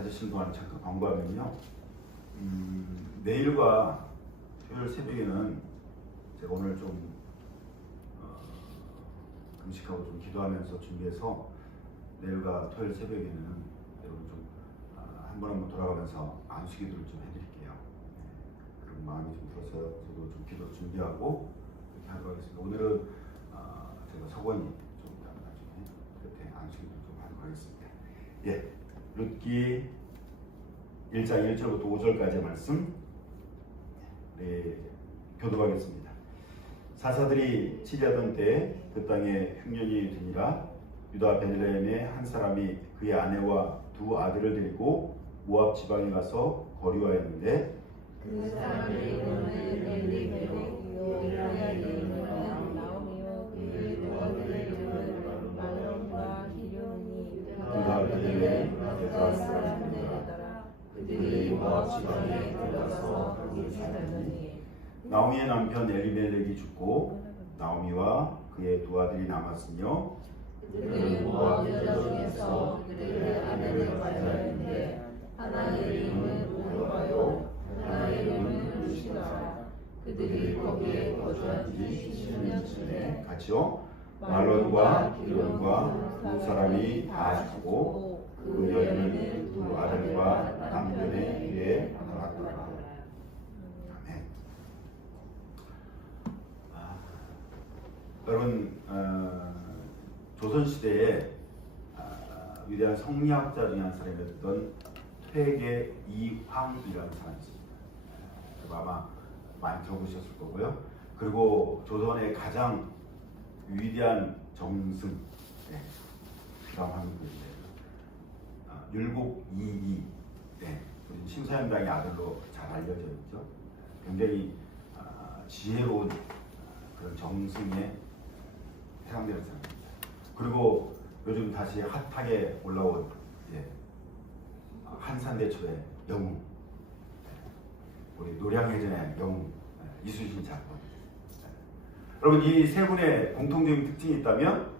찾으신 동안 잠깐 광고하면요. 내일과 토요일 새벽에는 제가 오늘 좀 금식하고 좀 기도하면서 준비해서 내일과 토요일 새벽에는 여러분 좀 한 번 돌아가면서 안수기도를 좀 해드릴게요. 그런 마음이 좀 들어서 저도 좀 기도 준비하고 그렇게 하도록 하겠습니다. 오늘은 제가 서건이 좀 나중에 그때 안수기도 좀 하도록 하겠습니다. 예, 룻기 1장 1절부터 5절까지의 말씀 교도하겠습니다. 사사들이 치리하던 때 그 땅에 흉년이 드니라. 유다 베들레헴의 한 사람이 그의 아내와 두 아들을 데리고 모압 지방에 가서 거류하였는데 그 사람의 이름은 엘리멜렉, 요리라의 이름은 나오미요, 그의 두 아들의 이름은 말론과 기럝니. 유다 베들레헴 유다 사람들이더라. 그들이 모압 지방에 들어가서 거기 살더니 나오미의 남편 엘리멜렉이 죽고 나오미와 그의 두 아들이 남았으며 그들이 모압 여자 중에서 그들의 아내를 맞이하였는데 하나의 이름은 오르바요, 하나의 이름은 루시더라. 그들이 거기에 거주한 지 10년쯤에 같이요. 말론과 기럝과 두 사람이 다 죽고 그 여인은 두 아들과 남편의 뒤에 나왔더라. 아멘. 여러분, 조선시대에 위대한 성리학자 중에 한 사람이었던 퇴계 이황이라는 사람이 있습니다. 아마 많이 들어보셨을 거고요. 그리고 조선의 가장 위대한 정승, 그 다음 하는 분인데 율곡이이, 우리 심사임당의 아들로 잘 알려져 있죠. 굉장히 지혜로운 그런 정승에 해당되는 사람입니다. 그리고 요즘 다시 핫하게 올라온 한산대첩의 영웅, 우리 노량해전의 영웅 이순신 장군. 여러분, 이 세 분의 공통적인 특징이 있다면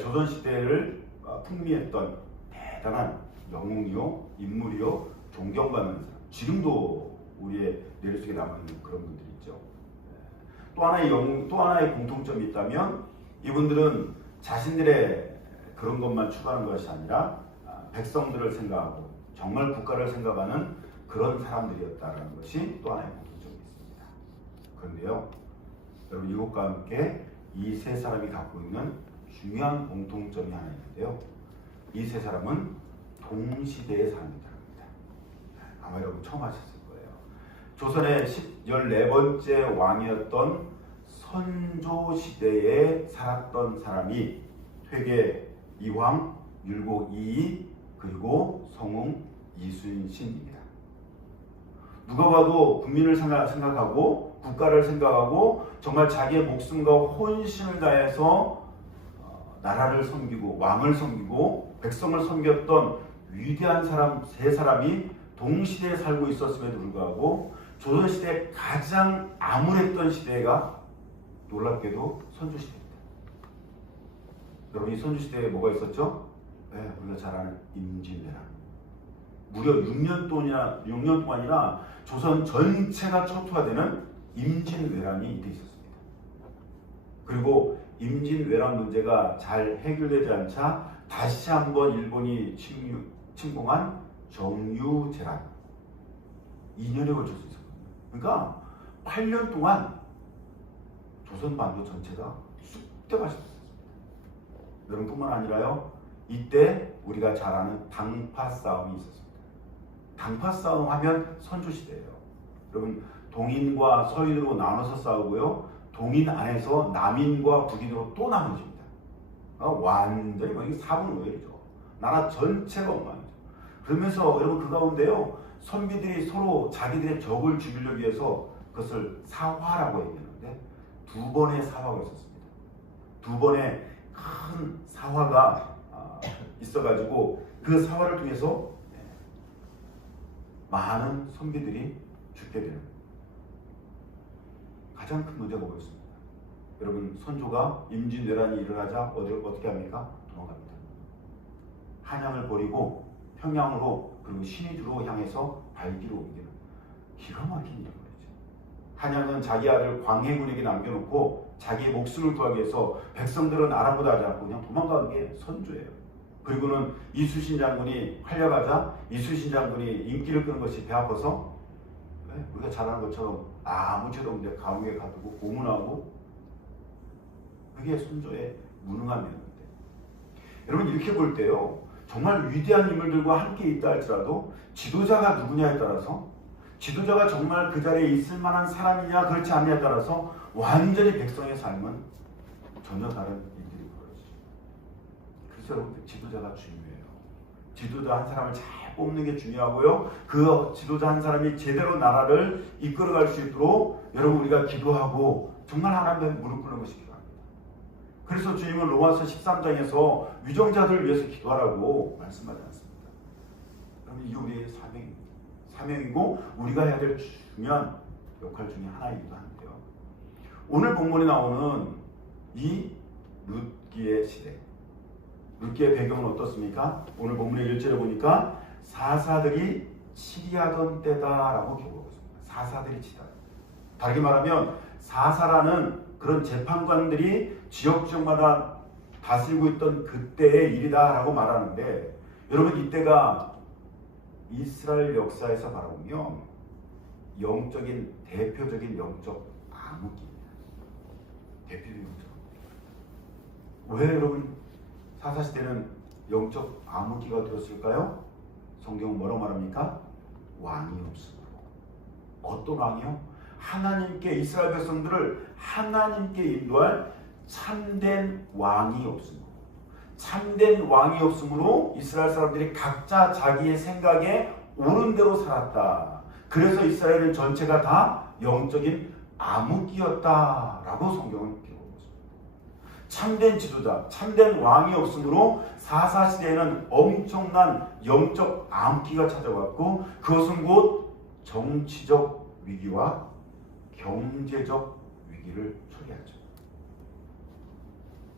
조선시대를 풍미했던 대단한 영웅이요, 인물이요, 존경받는 사람. 지금도 우리의 뇌리 속에 남아있는 그런 분들이 있죠. 또 하나의 영웅, 또 하나의 공통점이 있다면 이분들은 자신들의 그런 것만 추구하는 것이 아니라 백성들을 생각하고 정말 국가를 생각하는 그런 사람들이었다는 것이 또 하나의 공통점이 있습니다. 그런데요, 여러분, 이것과 함께 이 세 사람이 갖고 있는 중요한 공통점이 하나 있는데요. 이 세 사람은 동시대의 사람들입니다. 아마 여러분 처음 하셨을 거예요. 조선의 14번째 왕이었던 선조 시대에 살았던 사람이 퇴계 이황, 율곡 이이, 그리고 성웅 이순신입니다. 누가 봐도 국민을 생각하고 국가를 생각하고 정말 자기의 목숨과 혼신을 다해서 나라를 섬기고 왕을 섬기고 백성을 섬겼던 위대한 사람 세 사람이 동시대에 살고 있었음에도 불구하고 조선시대에 가장 암울했던 시대가 놀랍게도 선조시대입니다. 여러분, 이 선조시대에 뭐가 있었죠? 우리가 잘 아는 임진왜란. 무려 6년 동안이나 조선 전체가 초토화되는 임진왜란이 이때 있었습니다. 그리고 임진왜란 문제가 잘 해결되지 않자 다시 한번 일본이 침공한 정유재란 2년에 걸쳐서 있었거든요. 그러니까 8년 동안 조선 반도 전체가 쑥대가 있었습니다. 여러분뿐만 아니라요, 이때 우리가 잘 아는 당파 싸움이 있었습니다. 당파 싸움 하면 선조시대예요. 여러분, 동인과 서인으로 나눠서 싸우고요, 동인 안에서 남인과 북인으로 또 나눠집니다. 완전히 이게 4분 5일이죠. 나라 전체가 엉망이죠. 그러면서 여러분, 그 가운데요, 선비들이 서로 자기들의 적을 죽이려기 위해서 그것을 사화라고 얘기하는데 두 번의 사화가 있었습니다. 두 번의 큰 사화가 있어가지고 그 사화를 통해서 많은 선비들이 죽게 되는 가장 큰 문제가 뭐였습니까? 여러분, 선조가 임진왜란이 일어나자 어떻게 합니까? 도망갑니다. 한양을 버리고 평양으로 그리고 신의주로 향해서 발길을 옮기는 기가 막힌 일을 벌이죠. 한양은 자기 아들 광해군에게 남겨놓고 자기의 목숨을 구하기 위해서 백성들은 아랑곳 하지 않고 그냥 도망가는 게 선조예요. 그리고는 이순신 장군이 활약하자 이순신 장군이 인기를 끄는 것이 배 아파서 우리가 잘 아는 것처럼 아무 죄도 없는데 감옥에 가두고 고문하고, 그게 선조의 무능함이었는데, 여러분 이렇게 볼 때요, 정말 위대한 인물들과 함께 있다 할지라도 지도자가 누구냐에 따라서, 지도자가 정말 그 자리에 있을 만한 사람이냐 그렇지 않냐에 따라서 완전히 백성의 삶은 전혀 다른 일들이 벌어지죠. 그래서 여러분 지도자가 중요해요. 지도자 한 사람을 잘 뽑는 게 중요하고요, 그 지도자 한 사람이 제대로 나라를 이끌어갈 수 있도록 여러분 우리가 기도하고 정말 하나님께 무릎 꿇는 것이 필요합니다. 그래서 주님은 로마서 13장에서 위정자들을 위해서 기도하라고 말씀하지 않습니다. 그럼 이게 우리의 사명이고 우리가 해야 될 중요한 역할 중에 하나이기도 한데요. 오늘 본문에 나오는 이 룻기의 시대, 룻기의 배경은 어떻습니까? 오늘 본문의 1절에 보니까 사사들이 치리하던 때다라고 기록하고 있습니다. 사사들이 치다. 다르게 말하면 사사라는 그런 재판관들이 지역마다 다스리고 있던 그때의 일이다라고 말하는데, 여러분 이때가 이스라엘 역사에서 바라보면 영적인 대표적인 영적 암흑기입니다. 대표적인 영적. 왜 여러분 사사시대는 영적 암흑기가 되었을까요? 성경은 뭐라고 말합니까? 왕이 없으므로. 어떤 왕이요? 하나님께, 이스라엘 백성들을 하나님께 인도할 참된 왕이 없으므로. 참된 왕이 없으므로 이스라엘 사람들이 각자 자기의 생각에 옳은 대로 살았다. 그래서 이스라엘 전체가 다 영적인 암흑기였다라고 성경은 기록하고 있습니다. 참된 지도자, 참된 왕이 없으므로 사사시대에는 엄청난 영적 암흑기가 찾아왔고, 그것은 곧 정치적 위기와 경제적 위기를 초래하죠.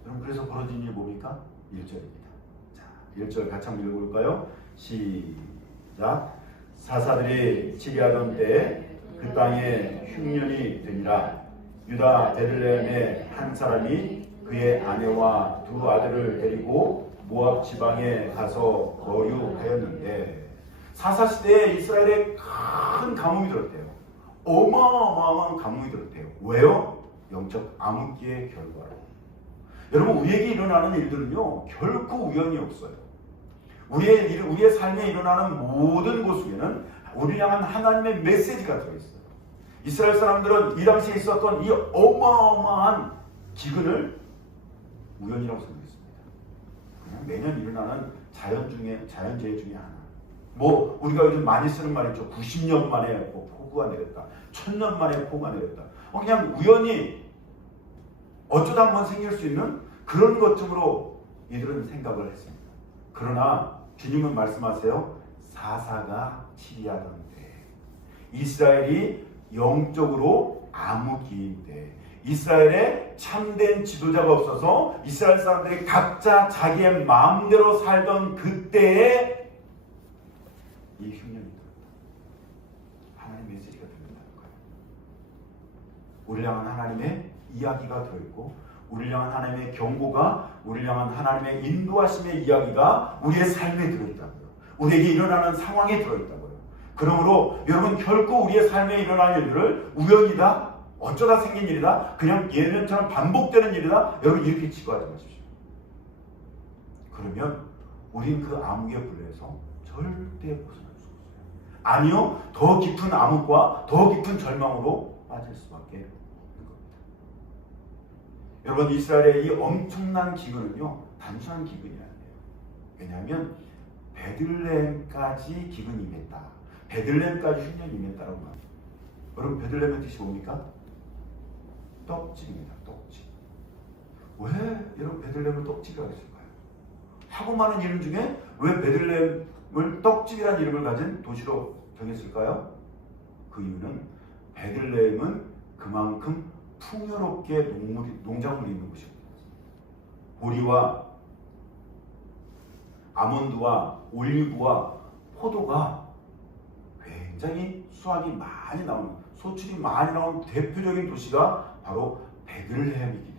여러분 그래서 벌어진 일이 뭡니까? 1절입니다. 자, 1절 같이 한번 읽어볼까요? 시작. 사사들이 치리하던 때에 그 땅에 흉년이 되니라. 유다 베들레헴의 한 사람이 그의 아내와 두 아들을 데리고 모압 지방에 가서 거류하였는데, 사사시대에 이스라엘에 큰 가뭄이 들었대요. 어마어마한 가뭄이 들었대요. 왜요? 영적 암흑기의 결과로. 여러분 우리에게 일어나는 일들은요 결코 우연이 없어요. 우리의 삶에 일어나는 모든 것 속에는 우리를 향한 하나님의 메시지가 들어있어요. 이스라엘 사람들은 이 당시에 있었던 이 어마어마한 기근을 우연이라고 생각했습니다. 그냥 매년 일어나는 자연재해 중에 하나. 뭐 우리가 요즘 많이 쓰는 말이죠. 90년 만에 뭐 폭우가 내렸다. 1000년 만에 폭우가 내렸다. 그냥 우연히 어쩌다 한번 생길 수 있는 그런 것쯤으로 이들은 생각을 했습니다. 그러나 주님은 말씀하세요. 사사가 치리하던 때, 이스라엘이 영적으로 암흑기인데, 이스라엘에 참된 지도자가 없어서 이스라엘 사람들이 각자 자기의 마음대로 살던 그때에 이 흉년이 들었다. 하나님의 메시지가 들린다는 거예요. 우리를 향한 하나님의 이야기가 들어있고, 우리를 향한 하나님의 경고가, 우리를 향한 하나님의 인도하심의 이야기가 우리의 삶에 들어있다고요. 우리에게 일어나는 상황에 들어있다고요. 그러므로 여러분 결코 우리의 삶에 일어날 일들을 우연이다, 어쩌다 생긴 일이다, 그냥 예전처럼 반복되는 일이다, 여러분 이렇게 치부하지 마십시오. 그러면 우린 그 암흑의 굴레에서 절대 벗어날 수 없어요. 아니요, 더 깊은 암흑과 더 깊은 절망으로 빠질 수밖에 없는 겁니다. 여러분 이스라엘의 이 엄청난 기근은요 단순한 기근이 아니에요. 왜냐하면 베들레헴까지 기근이 임했다, 베들레헴까지 흉년이 임했다라고 말합니다. 여러분 베들레헴의 뜻이 뭡니까? 떡집입니다. 떡집. 왜 여러분 베들레헴을 떡집이라고 했을까요? 하고 많은 이름 중에 왜 베들레헴을 떡집이라는 이름을 가진 도시로 정했을까요? 그 이유는 베들레헴은 그만큼 풍요롭게 농작물이 있는 곳입니다. 보리와 아몬드와 올리브와 포도가 굉장히 수확이 많이 나오는, 소출이 많이 나오는 대표적인 도시가 바로 베들레헴이기 때문에.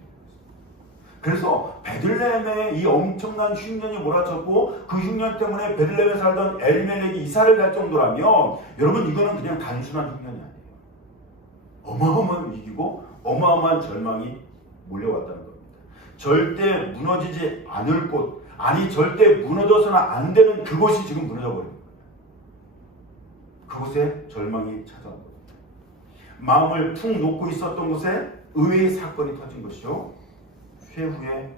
그래서 베들레헴에 이 엄청난 흉년이 몰아쳤고 그 흉년 때문에 베들레헴에 살던 엘리멜렉이 이사를 갈 정도라면 여러분, 이거는 그냥 단순한 흉년이 아니에요. 어마어마한 위기고 어마어마한 절망이 몰려왔다는 겁니다. 절대 무너지지 않을 곳, 아니 절대 무너져서는 안 되는 그곳이 지금 무너져 버린 거예요. 그곳에 절망이 찾아온 겁니다. 마음을 푹 놓고 있었던 곳에 의외의 사건이 터진 것이죠. 최후의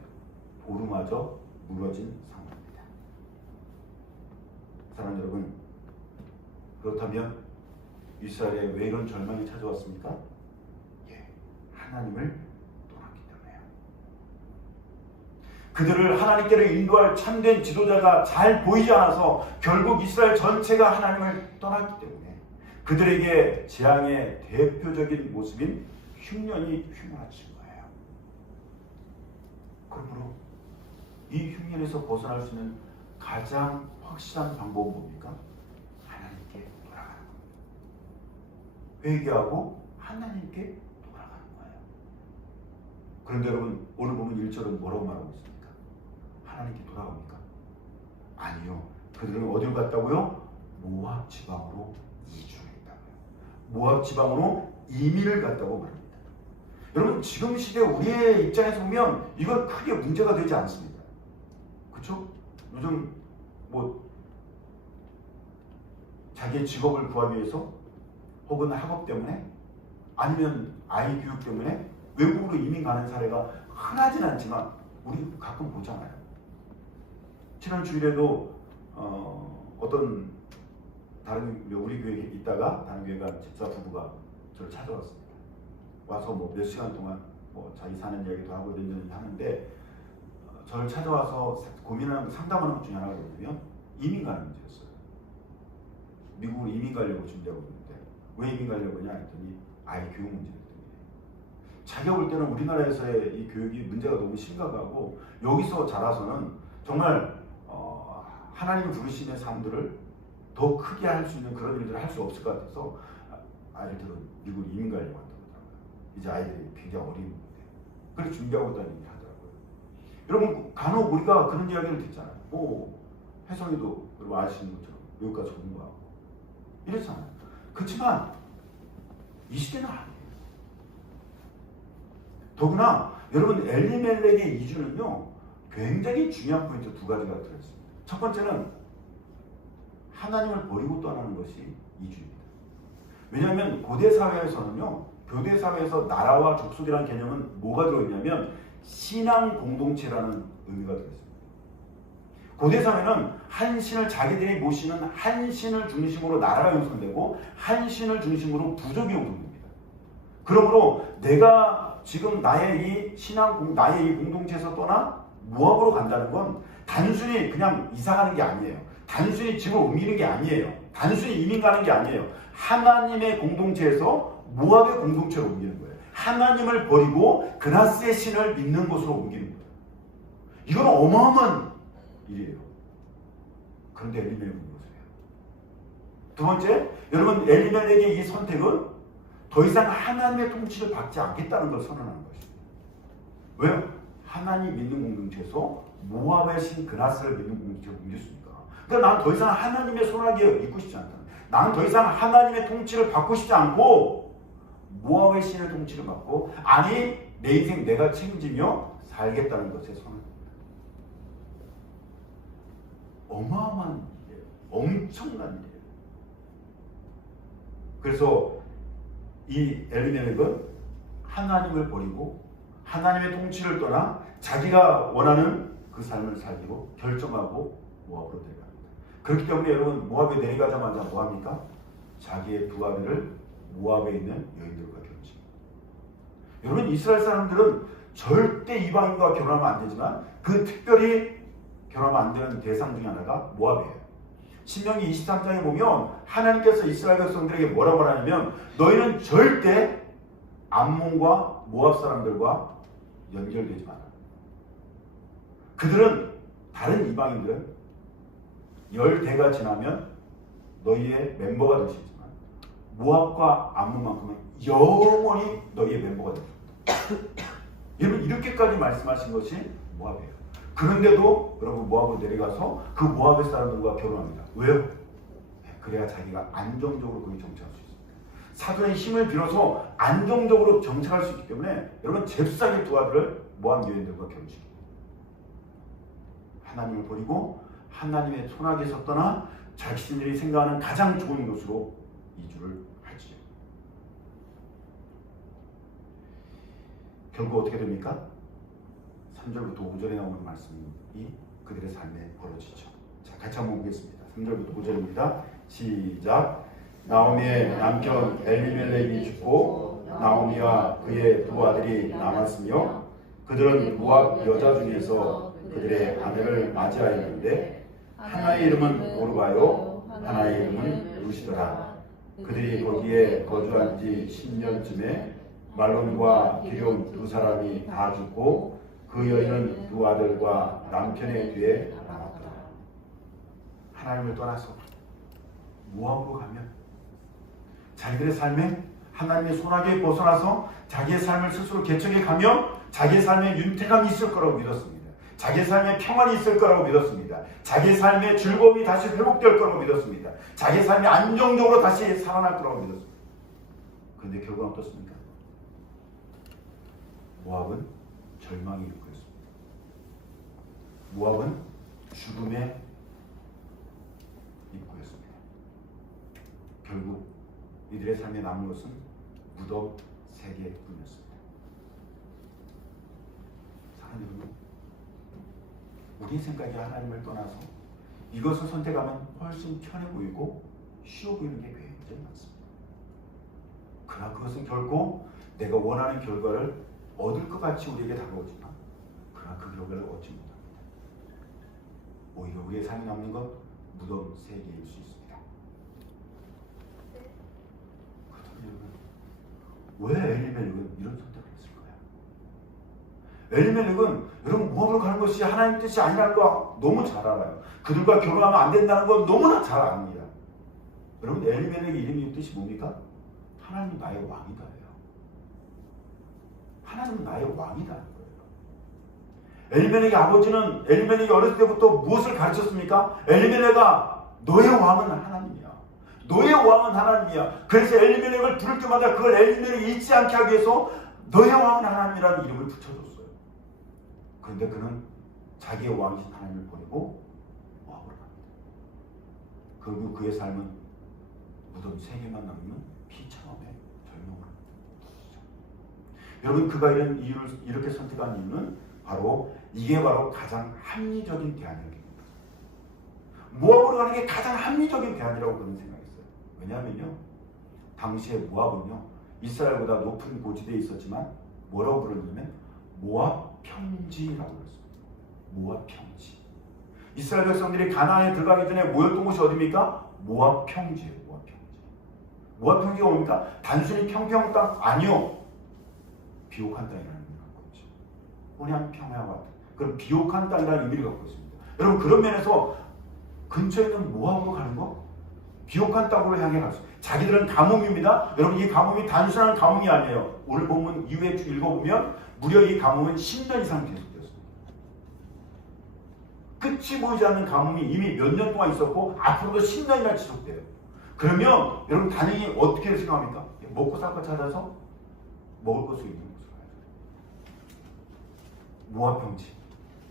보루마저 무너진 상황입니다. 사랑하는 여러분, 그렇다면 이스라엘에 왜 이런 절망이 찾아왔습니까? 하나님을 떠났기 때문에요. 그들을 하나님께로 인도할 참된 지도자가 잘 보이지 않아서 결국 이스라엘 전체가 하나님을 떠났기 때문에 그들에게 재앙의 대표적인 모습인 흉년이 휘몰아친 거예요. 그러므로 이 흉년에서 벗어날 수 있는 가장 확실한 방법은 뭡니까? 하나님께 돌아가는 겁니다. 회개하고 하나님께 돌아가는 거예요. 그런데 여러분, 오늘 보면 1절은 뭐라고 말하고 있습니까? 하나님께 돌아갑니까? 아니요. 그들은 어디로 갔다고요? 모압 지방으로 이주했다고요. 모압 지방으로 이민을 갔다고 말합니다. 여러분, 지금 시대 우리의 입장에서 보면 이건 크게 문제가 되지 않습니다. 그렇죠? 요즘 자기의 직업을 구하기 위해서 혹은 학업 때문에 아니면 아이 교육 때문에 외국으로 이민 가는 사례가 흔하진 않지만 우리 가끔 보잖아요. 지난 주일에도 어떤 다른 우리 교회에 있다가 다른 교회가 집사 부부가 저를 찾아왔습니다. 와서 몇 시간 동안 자기 사는 이야기도 하고 이런 얘기 하는데 저를 찾아와서 고민하는 상담하는 것 중에 하나가 뭐냐면 이민 가는 문제였어요. 미국으로 이민 가려고 준비하고 있는데 왜 이민 가려고 하냐 했더니 아이 교육 문제 때문에. 자기가 볼 때는 우리나라에서의 이 교육이 문제가 너무 심각하고 여기서 자라서는 정말 하나님 부르심의 삶들을 더 크게 할 수 있는 그런 일들을 할 수 없을 것 같아서 아이들은 미국으로 이민 가려고 한다고 하더라고요. 이제 아이들이 굉장히 어린데 그래서 준비하고 있다는 얘기를 하더라고요. 여러분, 간혹 우리가 그런 이야기를 듣잖아요. 혜성이도 여러분 아시는 것처럼 외국 가서 공부하고 이랬잖아요. 그렇지만 이 시대는 아니에요. 더구나 여러분, 엘리멜렉의 이주는요 굉장히 중요한 포인트 두 가지가 들어있습니다. 첫 번째는 하나님을 버리고 떠나는 것이 이주입니다. 왜냐하면 고대 사회에서는요, 교대 사회에서 나라와 족속이라는 개념은 뭐가 들어있냐면 신앙 공동체라는 의미가 들어있습니다. 고대 사회는 한 신을 자기들이 모시는 한 신을 중심으로 나라가 형성되고 한 신을 중심으로 부족이 형성됩니다. 그러므로 내가 지금 나의 이 공동체에서 떠나 모압으로 간다는 건 단순히 그냥 이사 가는 게 아니에요. 단순히 집을 옮기는 게 아니에요. 단순히 이민 가는 게 아니에요. 하나님의 공동체에서 모압의 공동체로 옮기는 거예요. 하나님을 버리고 그나스의 신을 믿는 곳으로 옮기는 거예요. 이건 어마어마한 일이에요. 그런데 엘리멜렉은 모습이에요. 두 번째, 여러분, 엘리멜렉의 이 선택은 더 이상 하나님의 통치를 받지 않겠다는 걸 선언하는 것입니다. 왜요? 하나님 믿는 공동체에서 모압의 신 그나스를 믿는 공동체로 옮겼으니까. 그러니까 난 더 이상 하나님의 손아귀에 있고 싶지 않다. 난 더 이상 하나님의 통치를 받고 싶지 않고 모압의 신의 통치를 받고, 아니 내 인생 내가 책임지며 살겠다는 것에 선언합니다. 어마어마한 일이에요. 엄청난 일이에요. 그래서 이 엘리멜렉은 하나님을 버리고 하나님의 통치를 떠나 자기가 원하는 그 삶을 살기로 결정하고 모압으로 내려갑니다. 그렇기 때문에 여러분, 모압에 내려가자마자 뭐합니까? 자기의 두 아들을 모압에 있는 여인들과 결혼합니다. 여러분, 이스라엘 사람들은 절대 이방인과 결혼하면 안 되지만 그 특별히 결혼하면 안 되는 대상 중에 하나가 모압이에요. 신명기 23장에 보면 하나님께서 이스라엘 백성들에게 뭐라고 하냐면 너희는 절대 암몬과 모압 사람들과 연결되지 마라. 그들은, 다른 이방인들은 10대가 지나면 너희의 멤버가 될 수 있지만 모압과 암몬만큼은 영원히 너희의 멤버가 될 수 있다. 여러분 이렇게까지 말씀하신 것이 모압이에요. 그런데도 여러분 모압으로 내려가서 그 모압의 사람들과 결혼합니다. 왜요? 그래야 자기가 안정적으로 거기 정착할 수 있습니다. 사돈의 힘을 빌어서 안정적으로 정착할 수 있기 때문에 여러분 잽싸게 두 아들을 모압 여인들과 결혼시킵니다. 하나님을 버리고 하나님의 손아귀에서 떠나 자신들이 생각하는 가장 좋은 곳으로 이주를 하지요. 결국 어떻게 됩니까? 3절부터 5절에 나오는 말씀이 그들의 삶에 벌어지죠. 자, 같이 한번 보겠습니다. 3절부터 5절입니다. 시작. 나오미의 남편 엘리멜렉이 죽고 나오미와 그의 두 아들이 남았으며 그들은 모압 여자 중에서 그들의 아내를 맞이하였는데 하나의 이름은 오르바요 하나의 이름은 루시더라. 그들이 거기에 거주한 지 10년쯤에 말론과 기럐 두 사람이 다 죽고 그 여인은 두 아들과 남편의 뒤에 남았다. 하나님을 떠나서 모압으로 가면 자기들의 삶에 하나님의 손아귀에 벗어나서 자기의 삶을 스스로 개척해 가며 자기의 삶에 윤택함이 있을 거라고 믿었습니다. 자기의 삶에 평안이 있을 거라고 믿었습니다. 자기의 삶에 즐거움이 다시 회복될 거라고 믿었습니다. 자기의 삶이 안정적으로 다시 살아날 거라고 믿었습니다. 그런데 결과는 어떻습니까? 모압은 절망이 일구였습니다. 모압은 죽음의 입구였습니다. 결국 이들의 삶에 남은 것은 무덤 3개뿐이었습니다. 사랑하는 여러분, 우리 생각에 하나님을 떠나서 이것을 선택하면 훨씬 편해 보이고 쉬워 보이는 게 굉장히 많습니다. 그러나 그것은 결코 내가 원하는 결과를 얻을 것 같이 우리에게 다가오지만 그러나 그 결과를 얻지 못합니다. 오히려 우리의 삶에 남는 것 무덤 3개일 수 있습니다. 왜 엘리멜렉은 이런 선택을 했을까요? 엘리멜렉은 여러분 모압으로 가는 것이 하나님 뜻이 아니라는 거 너무 잘 알아요. 그들과 결혼하면 안 된다는 건 너무나 잘 압니다. 여러분 엘리멜렉의 이름이 뜻이 뭡니까? 하나님은 나의 왕이다예요. 하나님은 나의 왕이다는 거예요. 엘리멜렉의 아버지는 엘리멜렉이 어렸을 때부터 무엇을 가르쳤습니까? 엘리멜렉아 너의 왕은 하나님이야. 너의 왕은 하나님이야. 그래서 엘리멜렉을 부를 때마다 그걸 엘리멜렉이 잊지 않게 하기 위해서 너의 왕은 하나님이라는 이름을 붙여줬어요. 그런데 그는 자기의 왕이신 하나님을 버리고 모압으로 갑니다. 결국 그의 삶은 무덤 3개만 남는 비참함의 절망을 합니다. 여러분 그가 이런 이유를 이렇게 선택한 이유는 이게 바로 가장 합리적인 대안이었습니다. 모압으로 가는 게 가장 합리적인 대안이라고 그는 생각했어요. 왜냐하면요, 당시에 모압은요 이스라엘보다 높은 고지대에 있었지만 뭐라고 부르냐면 모압 평지라고 그랬습니다. 모압 평지. 이스라엘 백성들이 가나안에 들어가기 전에 모였던 곳이 어디입니까? 모압 평지예요. 모압 평지. 모압 평지가 뭡니까? 단순히 평평한 땅 아니요. 비옥한 땅이라는 의미를 갖고 있죠. 혼양 평야와 같은 그런 비옥한 땅이라는 의미를 갖고 있습니다. 여러분 그런 면에서 근처에 있는 모압으로 가는 거 비옥한 땅으로 향해 갔어요. 자기들은 가뭄입니다. 여러분 이 가뭄이 단순한 가뭄이 아니에요. 오늘 본문 이후에 읽어보면 무려 이 가뭄은 10년 이상 계속되었습니다. 끝이 보이지 않는 가뭄이 이미 몇 년 동안 있었고 앞으로도 10년이나 지속돼요. 그러면 여러분 당연히 어떻게 생각합니까? 먹고 살 거 찾아서 먹을 것을 있는 곳으로 가야죠. 모압 평지,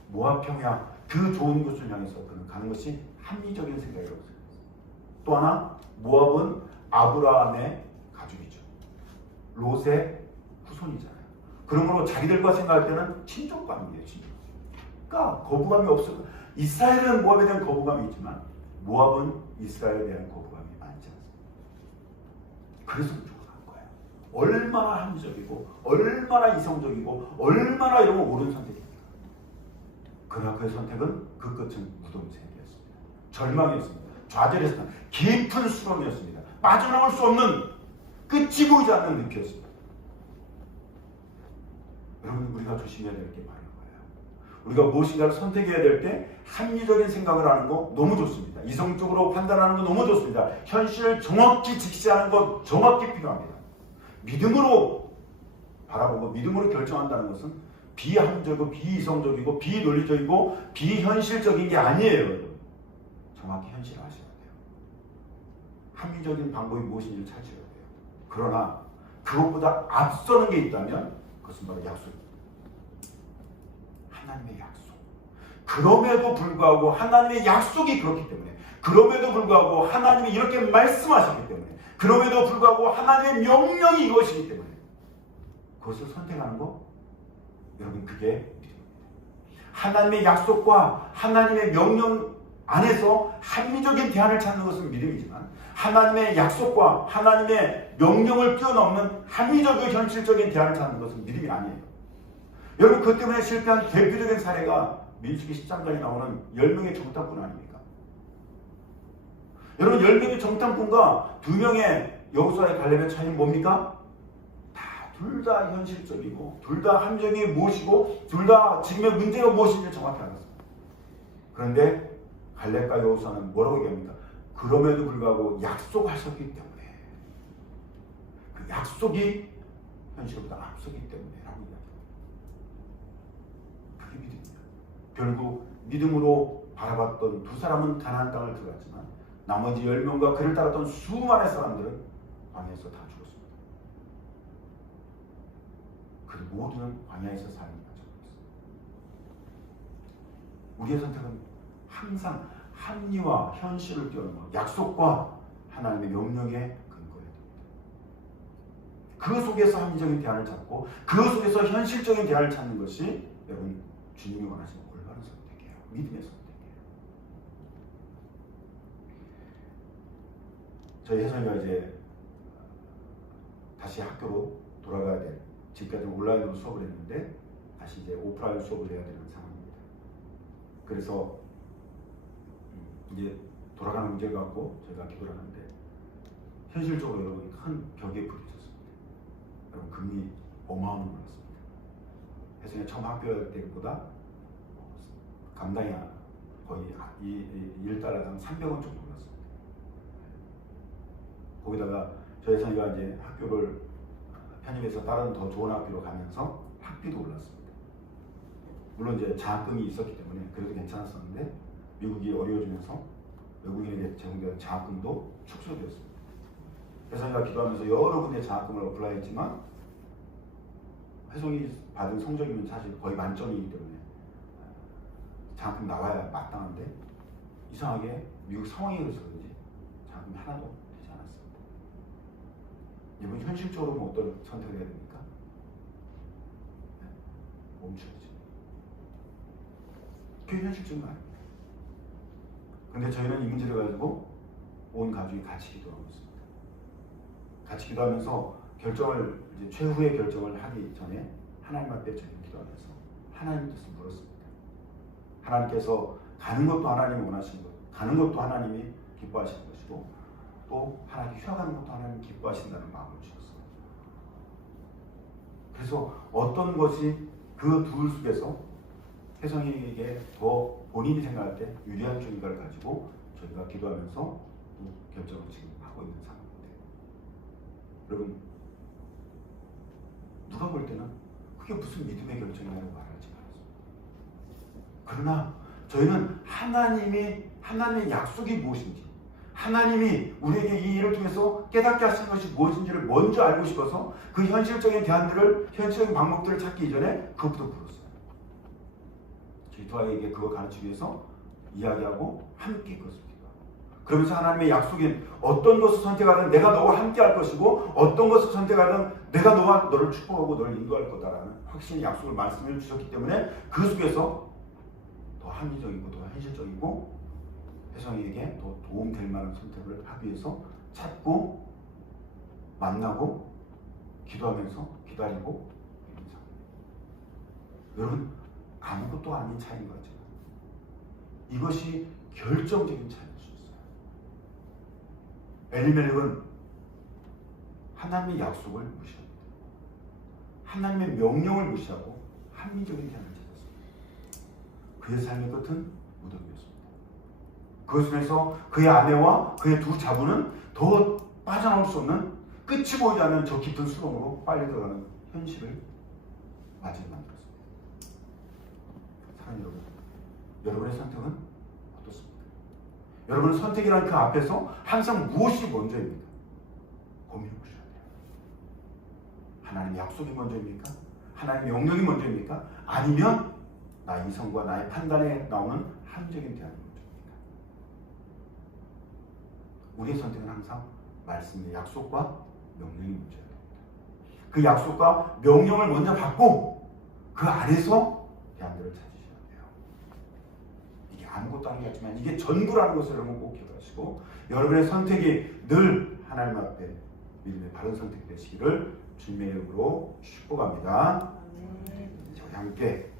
모압 평야 그 좋은 곳을 향해서 그는 가는 것이 합리적인 생각이라고 생각했어요. 또 하나 모압은 아브라함의 가족이죠. 롯의 후손이잖아요. 그러므로 자기들과 생각할 때는 친족관계예요. 친족. 그러니까 거부감이 없어요. 이스라엘은 모압에 대한 거부감이 있지만 모압은 이스라엘에 대한 거부감이 많지 않습니다. 그래서 쫓아간 거예요. 얼마나 합리적이고 얼마나 이성적이고 얼마나 이런 옳은 선택입니까? 그러나 그의 선택은 그 끝은 무덤새였습니다. 절망이었습니다. 좌절했습니다. 깊은 수렁이었습니다. 빠져나올 수 없는 끝이 보이지 않는 늪이었습니다. 여러분 우리가 조심해야 될 게 바로 이거예요. 우리가 무엇인가를 선택해야 될 때 합리적인 생각을 하는 거 너무 좋습니다. 이성적으로 판단하는 거 너무 좋습니다. 현실을 정확히 직시하는 거 정확히 필요합니다. 믿음으로 바라보고 믿음으로 결정한다는 것은 비합리적이고 비이성적이고 비논리적이고 비현실적인 게 아니에요. 정확히 현실을 하셔야 돼요. 합리적인 방법이 무엇인지를 찾으셔야 돼요. 그러나 그것보다 앞서는 게 있다면 그것은 바로 약속입니다. 하나님의 약속. 그럼에도 불구하고 하나님의 약속이 그렇기 때문에, 그럼에도 불구하고 하나님이 이렇게 말씀하셨기 때문에, 그럼에도 불구하고 하나님의 명령이 이것이기 때문에 그것을 선택하는 거, 여러분 그게 믿음입니다. 하나님의 약속과 하나님의 명령 안에서 합리적인 대안을 찾는 것은 믿음이지만, 하나님의 약속과 하나님의 명령을 뛰어넘는 합리적이고 현실적인 대안을 찾는 것은 믿음이 아니에요. 여러분 그것 때문에 실패한 대표적인 사례가 민수기 10장에 나오는 10명의 정탐꾼 아닙니까? 여러분 10명의 정탐꾼과 2명의 여호수아의 갈렙의 차이는 뭡니까? 둘 다 현실적이고 둘 다 함정이 무엇이고 둘 다 지금의 문제가 무엇인지 정확히 알았습니다. 그런데 갈렙과 여호수아는 뭐라고 얘기합니까? 그럼에도 불구하고 약속하셨기 때문에, 그 약속이 현실보다 앞서기 때문에 라고 이야기합니다. 그게 믿음입니다. 결국 믿음으로 바라봤던 두 사람은 가나안 땅을 들어갔지만 나머지 10명과 그를 따랐던 수많은 사람들은 광야에서 다 죽었습니다. 그 모두는 광야에서 삶을 가져갔습니다. 우리의 선택은 항상 합리와 현실을 뛰어넘어 약속과 하나님의 명령에 근거해야 됩니다. 그 속에서 합리적인 대안을 찾고 그 속에서 현실적인 대안을 찾는 것이 여러분 주님이 원하시는 올바른 선택이에요. 믿음의 선택이에요. 저희 혜선이가 이제 다시 학교로 돌아가야 돼. 지금까지 온라인으로 수업을 했는데 다시 이제 오프라인 수업을 해야 되는 상황입니다. 그래서 이제 돌아가는 문제 갖고 저희가 기도를 하는데 현실적으로 여러분 큰 벽에 부딪혔습니다. 여러분 금리 어마어마한 올랐습니다. 혜선이가 처음 학교할 때보다 감당이 거의 1달러당 300원 정도 올랐습니다. 거기다가 저희 혜선이가 이제 학교를 편입해서 다른 더 좋은 학교로 가면서 학비도 올랐습니다. 물론 이제 장학금이 있었기 때문에 그래도 괜찮았었는데 미국이 어려워지면서 외국인에게 제공되는 장학금도 축소되었습니다. 혜선이가 기도하면서 여러 군데 장학금을 어플라이했지만 혜성이 받은 성적이면 사실 거의 만점이기 때문에 장학금 나와야 마땅한데 이상하게 미국 상황이 그래서 그런지 장학금이 하나도 되지 않았습니다. 이번 현실적으로 어떤 선택을 해야 됩니까? 네? 멈춰야지. 그게 현실적인 거 아닙니다. 그런데 저희는 이 문제를 가지고 온 가족이 같이 기도하고 있습니다. 같이 기도하면서 결정을 이제 최후의 결정을 하기 전에 하나님 앞에 저희는 기도하면서 하나님 뜻을 물었습니다. 하나님께서 가는 것도 하나님이 원하시는 것, 가는 것도 하나님이 기뻐하시는 것이고 또 하나님 휴학하는 것도 하나님이 기뻐하신다는 마음을 주셨어요. 그래서 어떤 것이 그 둘 속에서 혜성이에게 더 본인이 생각할 때 유리한 쪽인가를 가지고 저희가 기도하면서 결정을 지금 하고 있는 상황인데 여러분 누가 볼 때는 그게 무슨 믿음의 결정이라고 말하지 않았습니다. 그러나 저희는 하나님의 약속이 무엇인지 하나님이 우리에게 이 일을 통해서 깨닫게 하신 것이 무엇인지를 먼저 알고 싶어서 그 현실적인 대안들을 현실적인 방법들을 찾기 이전에 그것부터 물었어요. 저희 두 아이에게 그거 가르치기 위해서 이야기하고 함께 그것을 기도하고 그러면서 하나님의 약속인 어떤 것을 선택하든 내가 너와 함께 할 것이고 어떤 것을 선택하든 내가 너를 축복하고 너를 인도할 거다라는 확신의 약속을 말씀해 주셨기 때문에 그 속에서 더 합리적이고 더 현실적이고 혜성이에게 더 도움될 만한 선택을 하기 위해서 찾고 만나고 기도하면서 기다리고 있는 상황입니다. 여러분 아무것도 아닌 차이인 것 같지만 이것이 결정적인 차이일 수 있어요. 엘리멜렉은 하나님의 약속을 무시합니다. 하나님의 명령을 무시하고 합리적인 대안을 찾았습니다. 그의 삶의 끝은 무덤이었습니다. 그것에서 그의 아내와 그의 두 자부는 더 빠져나올 수 없는 끝이 보이지 않는 저 깊은 수렁으로 빨리 들어가는 현실을 맞이해 만들었습니다. 사랑하는 여러분, 여러분의 선택은 어떻습니까? 여러분의 선택이라는 그 앞에서 항상 무엇이 먼저입니까? 고민해 보셔야 돼요. 하나님의 약속이 먼저입니까? 하나님의 명령이 먼저입니까? 아니면 나의 이성과 나의 판단에 나오는 합리적인 대안이 먼저입니까? 우리의 선택은 항상 말씀의 약속과 명령이 먼저야 됩니다. 그 약속과 명령을 먼저 받고 그 안에서 대안들을 찾으셔야 돼요. 이게 아무것도 아닌 것 같지만 이게 전부라는 것을 여러분 꼭 기억하시고 여러분의 선택이 늘 하나님 앞에 믿음의 바른 선택이 되시기를 주님의 이름으로 축복합니다. 저희 함께